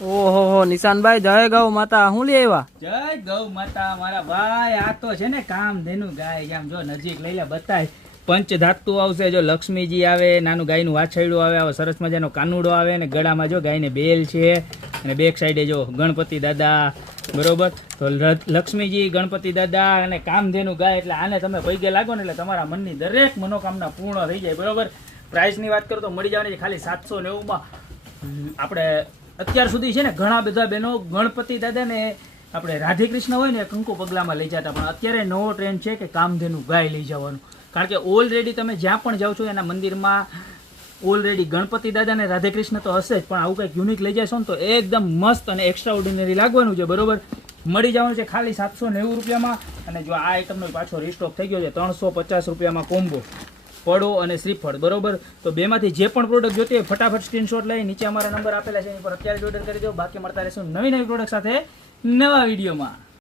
ઓહો નિશાનભાઈ જય ગૌ માતા હું લઈ આવ્યા? જય ગૌ માતા મારા ભાઈ. આ તો છે ને કામ ધેનું ગાય. આમ જો નજીક લઈ લે બતાય. પંચધાતુ આવશે, જો લક્ષ્મીજી આવે, નાનું ગાયનું વાછરડું આવે, આવો સરસ મજાનો કાનુડો આવે ને ગળામાં જો ગાયને બેલ છે અને બેક સાઈડે જો ગણપતિ દાદા. બરોબર, તો લક્ષ્મીજી, ગણપતિ દાદા અને કામધેનું ગાય એટલે આને તમે પૈગે લાગો ને એટલે તમારા મનની દરેક મનોકામના પૂર્ણ થઈ જાય. બરોબર, પ્રાઇસની વાત કરું તો મળી જવાની છે ખાલી 790માં. આપણે અત્યાર સુધી છે ને ઘણા બધા બહેનો ગણપતિ દાદાને આપણે રાધે કૃષ્ણ હોય ને કંકુ પગલામાં લઈ જતા, પણ અત્યારે નવો ટ્રેન્ડ છે કે કામધેનું ગાય લઈ જવાનું. કારણ કે ઓલરેડી તમે જ્યાં પણ જાઓ છો એના મંદિરમાં ઓલરેડી ગણપતિ દાદા અને રાધે કૃષ્ણ તો હશે જ, પણ આવું કંઈક યુનિક લઈ જશો ને તો એકદમ મસ્ત અને એક્સ્ટ્રા ઓર્ડિનરી લાગવાનું છે. બરોબર, મળી જવાનું છે ખાલી 790 રૂપિયામાં. અને જો આ આઈટમનો પાછો રીસ્ટોક થઈ ગયો છે 350 રૂપિયામાં કોમ્બો પડો અને શ્રીફળ. બરોબર, તો બેમાંથી જે પણ પ્રોડક્ટ જોતી હોય ફટાફટ સ્ક્રીનશોટ લઈ નીચે અમારા નંબર આપેલા છે એની પર અત્યારે જ ઓર્ડર કરી દો. બાકી મળતા રહેશું નવી નવી પ્રોડક્ટ સાથે નવા વિડીયોમાં.